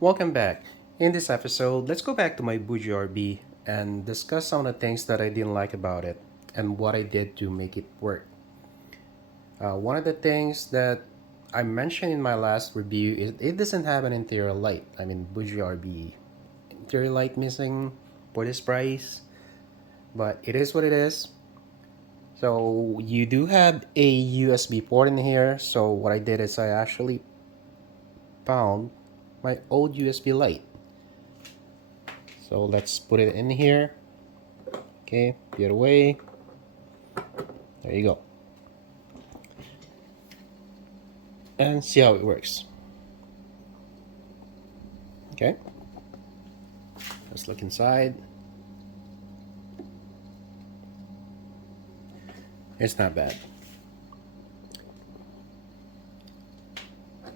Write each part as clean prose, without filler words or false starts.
Welcome back. In this episode, let's go back to my BougeRV and discuss some of the things that I didn't like about it and what I did to make it work. One of the things that I mentioned in my last review is it doesn't have an interior light. I mean, BougeRV interior light missing for this price, but it is what it is. So you do have a USB port in here. So what I did is I actually found my old USB light. So let's put it in here. Okay, get away. There you go. And see how it works. Okay, let's look inside. It's not bad.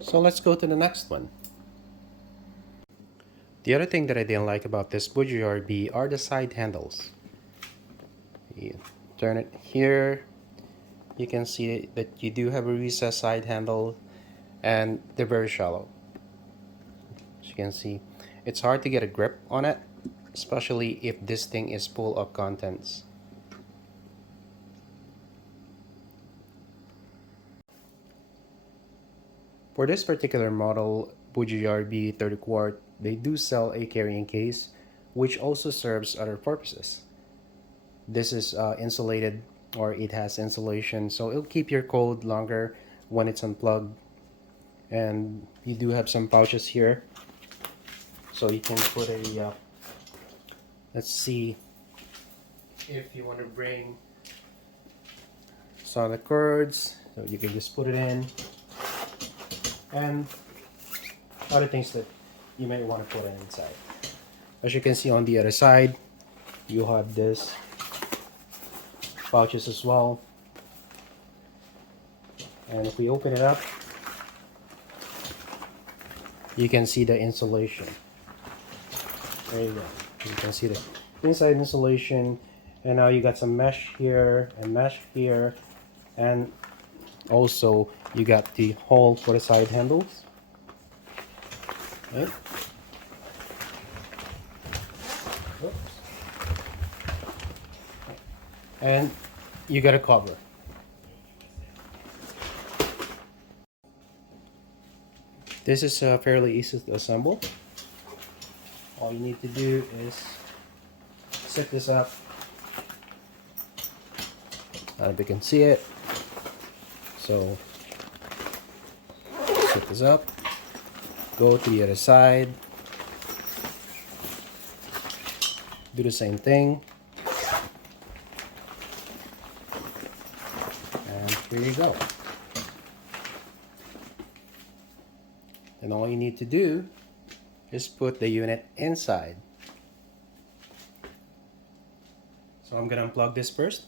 So let's go to the next one. The other thing that I didn't like about this BougeRV are the side handles. You turn it here, you can see that you do have a recessed side handle and they're very shallow. As you can see, it's hard to get a grip on it, especially if this thing is full of contents. For this particular model, BougeRV 30 quart, they do sell a carrying case, which also serves other purposes. This is insulated, or it has insulation, so it'll keep your cold longer when it's unplugged. And you do have some pouches here, so you can put a, let's see, if you want to bring some of the cords, so you can just put it in. And other things that you may want to put in inside. As you can see on the other side, you have this pouches as well. And if we open it up, you can see the insulation. There you go. You can see the inside insulation, and now you got some mesh here and mesh here, and also you got the hole for the side handles. Right? Oops. And you got a cover. This is fairly easy to assemble. All you need to do is set this up. I don't know if you can see it. So set this up. Go to the other side. Do the same thing. And here you go. And all you need to do is put the unit inside. So I'm gonna unplug this first.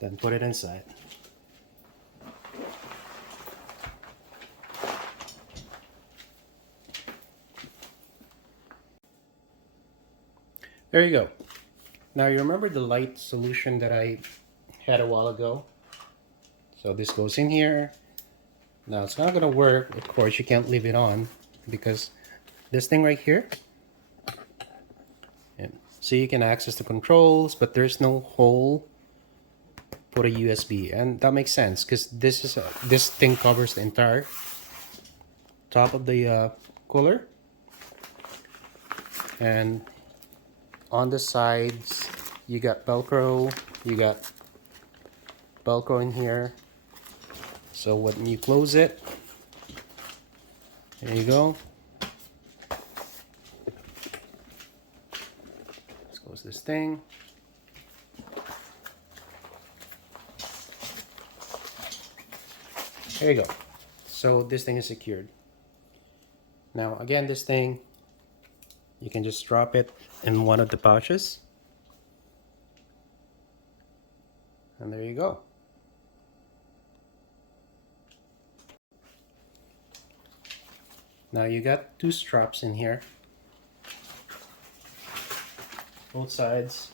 Then put it inside. There you go. Now you remember the light solution that I had a while ago? So this goes in here. Now it's not gonna work. Of course, you can't leave it on because this thing right here. And so you can access the controls, but there's no hole for a USB, and that makes sense because this thing covers the entire top of the cooler, and on the sides you got Velcro. You got Velcro in here, so when you close it, there you go. Let's close this thing. There you go. So this thing is secured. Now again, this thing, you can just drop it in one of the pouches. And there you go. Now you got two straps in here. Both sides.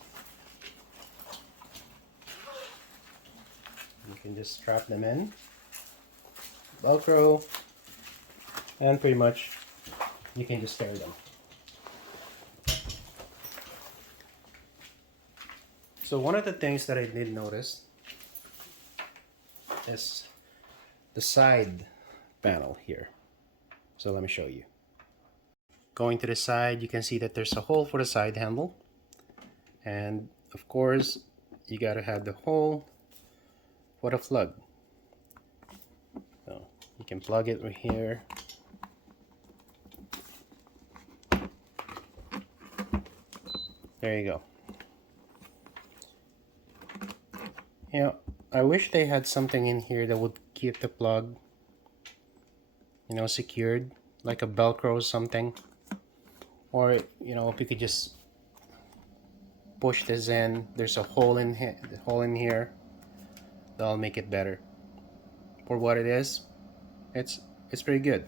can just strap them in, Velcro, and pretty much you can just carry them. So one of the things that I did notice is the side panel here. So let me show you. Going to the side, you can see that there's a hole for the side handle, and of course you got to have the hole for the plug. So you can plug it right here. There you go. You know, I wish they had something in here that would keep the plug, you know, secured, like a Velcro or something. Or, you know, if you could just push this in, there's a hole in here, that'll make it better. For what it is, it's pretty good.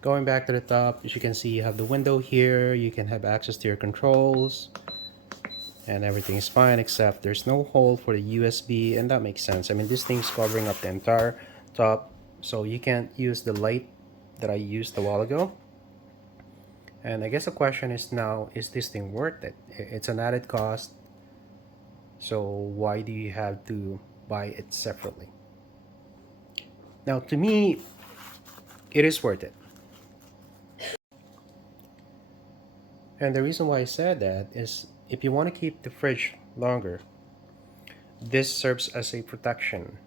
Going back to the top, as you can see, you have the window here. You can have access to your controls, and everything is fine except there's no hole for the USB, and that makes sense. I mean, this thing's covering up the entire top, so you can't use the light that I used a while ago. And I guess the question is now, is this thing worth it? It's an added cost, so why do you have to buy it separately? Now, to me, it is worth it. And the reason why I said that is if you want to keep the fridge longer, this serves as a protection.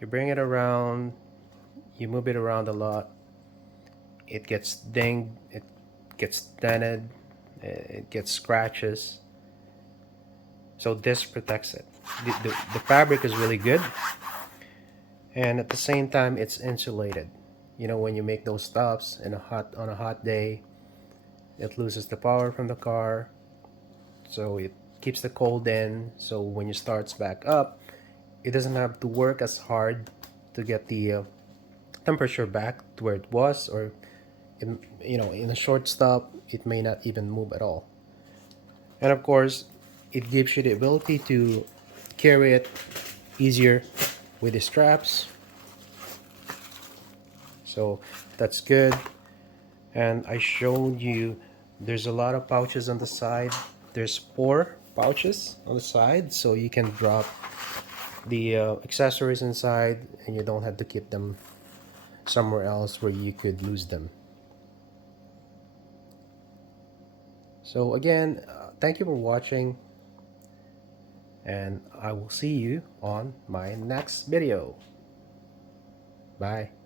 You bring it around, you move it around a lot, it gets dinged, it gets dented, it gets scratches. So this protects it. The fabric is really good, and at the same time it's insulated. You know, when you make those stops on a hot day, it loses the power from the car, so it keeps the cold in. So when it starts back up, it doesn't have to work as hard to get the temperature back to where it was, or you know, in a short stop it may not even move at all. And of course, it gives you the ability to carry it easier with the straps, so that's good. And I showed you there's a lot of pouches on the side. There's 4 pouches on the side, so you can drop the accessories inside and you don't have to keep them somewhere else where you could lose them. So again, thank you for watching, and I will see you on my next video. Bye.